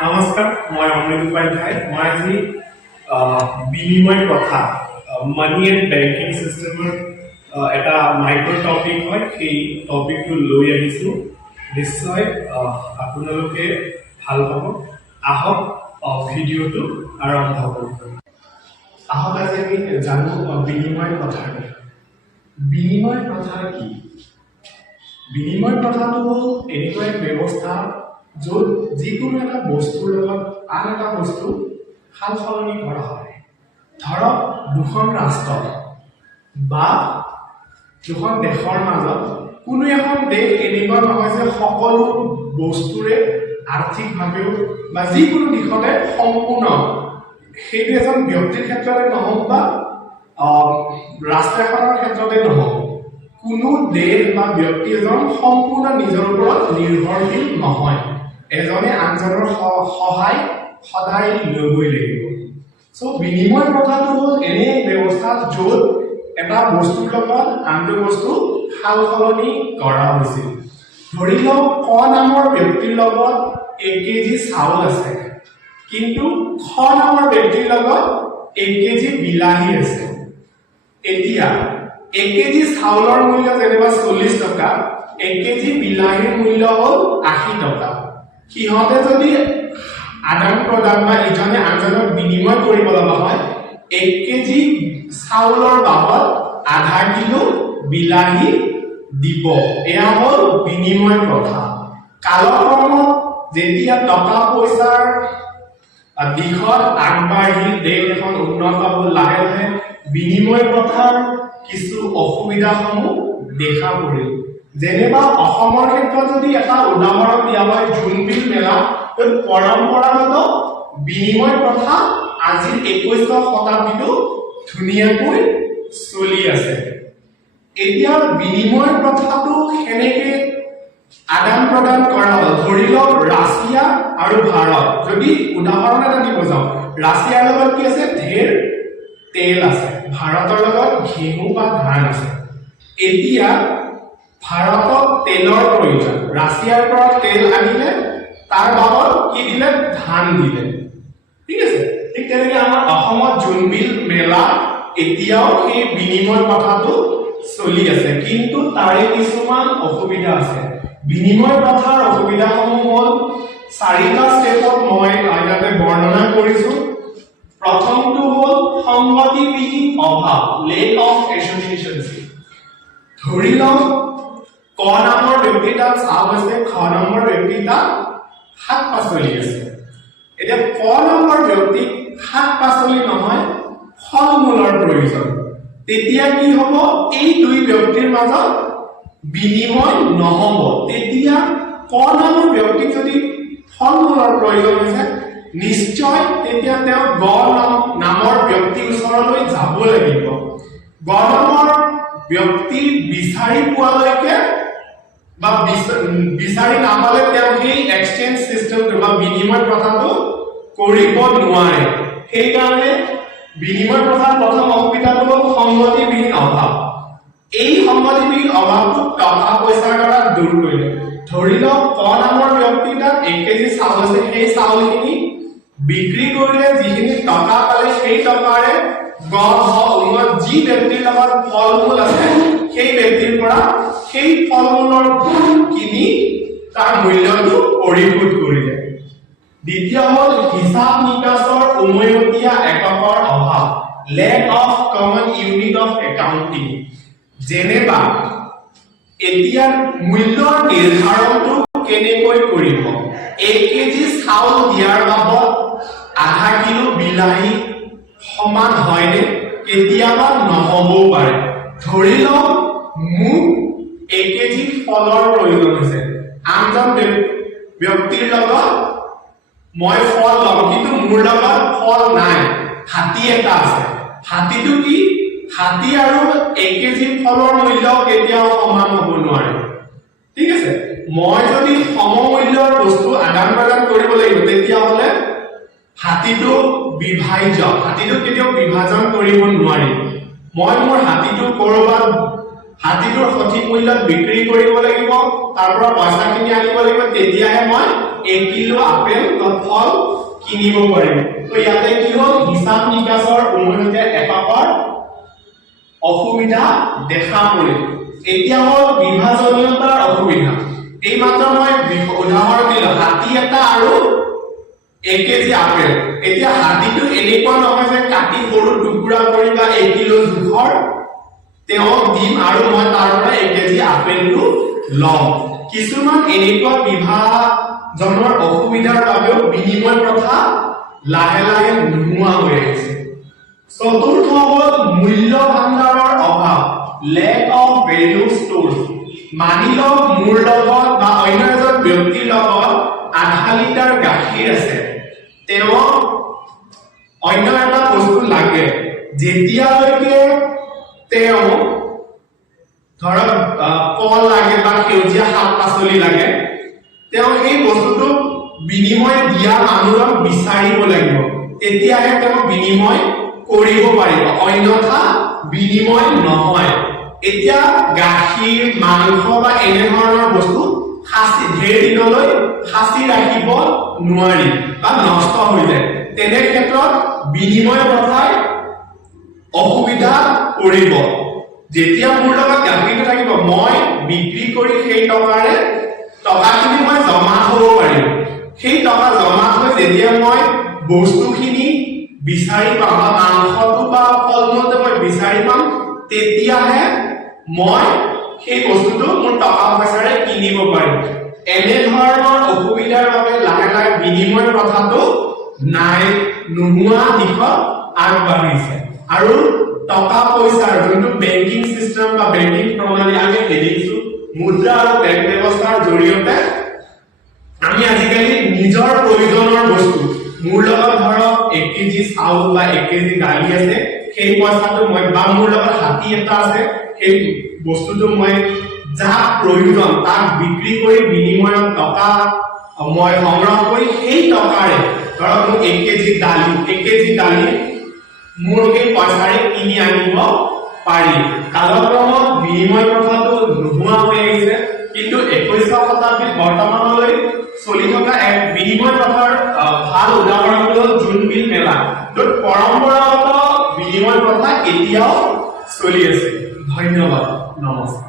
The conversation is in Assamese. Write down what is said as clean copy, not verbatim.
নমস্কাৰ, মই অমৃত উপাধ্যায়। মই আজি বিনিময় প্ৰথা মানি এণ্ড বেংকিং চিষ্টেমৰ এটা মাইক্ৰ' টপিক হয়, সেই টপিকটো লৈ আহিছোঁ। নিশ্চয় আপোনালোকে ভাল পাব। আহক ভিডিঅ'টো আৰম্ভ কৰোঁ। আহক আজি আমি জানো বিনিময় প্ৰথা কি। বিনিময় প্ৰথা কি? বিনিময় প্ৰথাটো হ'ল এনেকুৱা এক ব্যৱস্থা য'ত যিকোনো এটা বস্তুৰ লগত আন এটা বস্তু সাল সলনি কৰা হয়। ধৰক দুখন ৰাষ্ট্ৰ বা দুখন দেশৰ মাজত কোনো এখন দেশ এনেকুৱা নহয় যে সকলো বস্তুৰে আৰ্থিকভাৱেও বা যিকোনো দিশতে সম্পূৰ্ণ, সেইটো এজন ব্যক্তিৰ ক্ষেত্ৰতে নহওক বা ৰাষ্ট্ৰ এখনৰ ক্ষেত্ৰতে নহওক, কোনো দেশ বা ব্যক্তি এজন সম্পূৰ্ণ নিজৰ ওপৰত নিৰ্ভৰশীল নহয়। এজনে আনজনৰ সহায় সদায় ল'বই লাগিব। বিনিময় প্ৰথাটো হ'ল এনে এক ব্যৱস্থা য'ত এটা বস্তুৰ লগত আনটো বস্তু সাল সলনি কৰা হৈছিল। ধৰি লওক ক নামৰ ব্যক্তিৰ লগত 1 কেজি চাউল আছে, কিন্তু খ নামৰ ব্যক্তিৰ লগত 1 কেজি বিলাহী আছে। এতিয়া 1 কেজি চাউলৰ মূল্য যেনিবা 40 টকা, 1 কেজি বিলাহীৰ মূল্য হ'ল 80 টকা। সিহঁতে যদি আদান প্ৰদান বা ইজনে আনজনক বিনিময় কৰিব লগা হয়, 1 কেজি চাউলৰ বাবদ আধা কিলো বিলাহী দিব। এয়া হ'ল বিনিময় প্ৰথা। কালক্ৰমত যেতিয়া টকা পইচাৰ দিশত আগবাঢ়ি দেশ এখন উন্নত হ'ল, লাহে লাহে বিনিময় প্ৰথাৰ কিছু অসুবিধাসমূহ দেখা পৰিল। যেনিবা অসমৰ ক্ষেত্ৰত যদি এটা উদাহৰণ দিয়া হয়, জোনবিল মেলা, পৰম্পৰাগত বিনিময় প্ৰথা আজিৰ 21 শতাব্দীটো ধুনীয়াকৈ চলি আছে। এতিয়া বিনিময় প্ৰথাটো সেনেকে আদান প্ৰদান কৰা হ'ল। ধৰি লওক ৰাছিয়া আৰু ভাৰত, যদি উদাহৰণ এটা দিব যাওঁ, ৰাছিয়াৰ লগত কি আছে? ঢেৰ তেল আছে। ভাৰতৰ লগত ঘেঁহু বা ধান আছে। এতিয়া ভাৰতক তেলৰ প্ৰয়োজন, ৰাছিয়াৰ পৰা তেল আনিলে, তাৰ বাবদ কি দিলে? ধান দিলে। ঠিক আছে। ঠিক তেনেকে আমাৰ অসমত জোনবিল মেলা এতিয়াও সেই বিনিময় প্ৰথাটো চলি আছে, কিন্তু তাৰে কিছুমান অসুবিধা আছে। বিনিময় প্ৰথাৰ অসুবিধাসমূহ হ'ল 4টা ষ্টেপত মই ইয়াতে বৰ্ণনা কৰিছো। প্ৰথমটো হ'ল সংগতিবিহীন অভাৱ, লেক অফ এছ'চিয়েশ্যনশ্বিপ। ধৰি লওক ক নামৰ ব্যক্তি তাত চাউল আছে, খ নম্বৰ ব্যক্তি তাত শাক পাচলি আছে। এতিয়া ক নম্বৰ ব্যক্তিক শাক পাচলি নহয়, ফল মূলৰ প্ৰয়োজন। তেতিয়া কি হ'ব? এই দুই ব্যক্তিৰ মাজত বিনিময় নহ'ব। তেতিয়া ক নামৰ ব্যক্তিক যদি ফল মূলৰ প্ৰয়োজন হৈছে, নিশ্চয় তেতিয়া তেওঁ গ নামৰ ব্যক্তিৰ ওচৰলৈ যাব লাগিব। গ নামৰ ব্যক্তি বিচাৰি পোৱালৈকে বা বিচাৰি নাপালে তেওঁ সেই এক্সচেঞ্জ চিষ্টেমটো বা বিনিময় প্ৰথাটো কৰিব নোৱাৰে। সেইকাৰণে বিনিময় প্ৰথাৰ প্ৰথম অসুবিধাটো হ'ল সংগতিবিহীন অভাৱ। এই সংগতিবিহীন অভাৱটো টকা পইচাৰ দ্বাৰা দূৰ কৰিলে। ধৰি লওক ক নামৰ ব্যক্তি তাত 1 কেজি চাউল আছে, সেই চাউলখিনি বিক্ৰী কৰিলে যিখিনি টকা পালে, সেই টকাৰে যি ব্যক্তিৰ লগত ফল মূল আছে, সেই ব্যক্তিৰ পৰা সেই ফল মূলৰ কিনি তাৰ মূল্যটো পৰিশোধ কৰিলে। দ্বিতীয় হ'ল হিচাপ নিকাচৰ উমৈহতীয়া এককৰ অভাৱ, lake of common unit of accounting. যেনেবা এতিয়া মূল্যৰ নিৰ্ধাৰণটো কেনেকৈ কৰিব? 1 কেজি চাউল দিয়াৰ বাবদ আধা কিলো বিলাহী সমান হয়নে? কেতিয়াবা নহ'বও পাৰে। ধৰি লওক মোক 1 কেজি ফলৰ প্ৰয়োজন হৈছে, আনজন ব্যক্তিৰ লগত মই ফল ল'ম, কিন্তু মোৰ লগত ফল নাই, হাতী এটা আছে। হাতীটো কি? হাতী আৰু 1 কেজি ফলৰ মূল্য কেতিয়াও সমান হ'ব নোৱাৰে। ঠিক আছে। মই যদি সমমূল্যৰ বস্তু আদান প্ৰদান কৰিব লাগিব, তেতিয়াহ'লে হাতীটো বিভাজ্য, হাতীটো কেতিয়াও বিভাজন কৰিব নোৱাৰি। মই মোৰ হাতীটো ক'ৰবাত হাতীটোৰ সঠিক মূল্যত বিক্ৰী কৰিব লাগিব, তাৰ পৰা পইচাখিনি আনিব লাগিব, তেতিয়াহে মই 1 কিলো আপেল বা ফল কিনিব পাৰিম তো ইয়াতে কি হ'ল হিসাব নিকাছৰ উন্নয়তে এপাকৰ অসুবিধা দেখা পৰিল এতিয়া হ'ল বিভাজনীয়তাৰ অসুবিধা এই মাত্ৰ মই উদাহৰণ দিলো হাতী এটা আৰু 1 কেজি আপেল এতিয়া হাতীটো এনেকুৱা নহয় যে কাটি সৰু টুকুৰা কৰি বা 1 কিলো জোখৰ তেওঁ দিম আৰু মই তাৰ পৰা 1 কেজি আপেলটো লম কিছুমান এনেকুৱা বিভাজনৰ অসুবিধাৰ বাবেও বিনিময় প্ৰথা লাহে লাহে নোহোৱা হৈ আহিছে চতুৰ্থ হ'ল মূল্য ভাণ্ডাৰৰ অভাৱ লেক অফ ভেলু ষ্ট'ৰ্ছ মানি লওক মোৰ লগত বা অন্য এজন ব্যক্তিৰ লগত আধা লিটাৰ গাখীৰ আছে তেওঁ অন্য এটা বস্তু লাগে যেতিয়ালৈকে তেওঁ ধৰক কল লাগে বা সেউজীয়া শাক পাচলি লাগে তেওঁ এই বস্তুটো বিনিময় দিয়া মানুহক বিচাৰিব লাগিব তেতিয়াহে তেওঁ বিনিময় কৰিব পাৰিব অন্যথা বিনিময় নহয় এতিয়া গাখীৰ মাংস বা এনে ধৰণৰ বস্তু খাসি ধেৰ দিনলৈ খাসি ৰাখিব নোৱাৰি বা নষ্ট হৈ যায় তেনে ক্ষেত্ৰত বিনিময় প্ৰথাই অসুবিধা কৰিব যেতিয়া মোৰ লগত গাখীৰটো থাকিব মই বিক্ৰী কৰি সেই টকাখিনি মই জমা হ'ব পাৰিম সেই টকা জমা হৈ যেতিয়া মই বস্তুখিনি বিচাৰি পাম বা মাংসটো বা ফলমূলটো মই বিচাৰি পাম তেতিয়াহে মই সেই বস্তুটো মোৰ টকা পইচাৰে কিনিব পাৰিম এনে ধৰণৰ অসুবিধাৰ বাবে লাহে লাহে বিনিময় প্ৰথাটো নাই নোহোৱা দিশত আগবাঢ়িছে আৰু টকা পইচাৰ যোনটো বেংকিং সিস্টেম বা বেংকিং প্ৰণালী আমি দেখিছো মুদ্ৰা আৰু বেংক ব্যৱস্থাৰ জৰিয়তে আমি আজিকালি নিজৰ প্ৰয়োজনৰ বস্তু মোৰ লগত ধৰক 1 কেজি চাউল বা 1 কেজি দালি আছে সেই পইচাটো মই বা মোৰ লগত হাতী এটা আছে সেই বস্তুটো মই যা প্ৰয়োজন তাক বিক্ৰী কৰি বিনিময়ত টকা মই সংগ্ৰহ কৰি সেই টকাৰে ধৰক মোক 1 কেজি দালি মোৰ এই পইচাৰে কিনি আনিব পাৰি কালক্ৰমত বিনিময় প্ৰথাটো নোহোৱা হৈ আহিছে কিন্তু 21 শতাব্দীত বৰ্তমানলৈ চলি থকা এক বিনিময় প্ৰথাৰ ভাল উদাহৰণ হ'ল জোনবিল মেলা য'ত পৰম্পৰাগত বিনিময় প্ৰথা এতিয়াও চলি আছে ধন্যবাদ নমস্কাৰ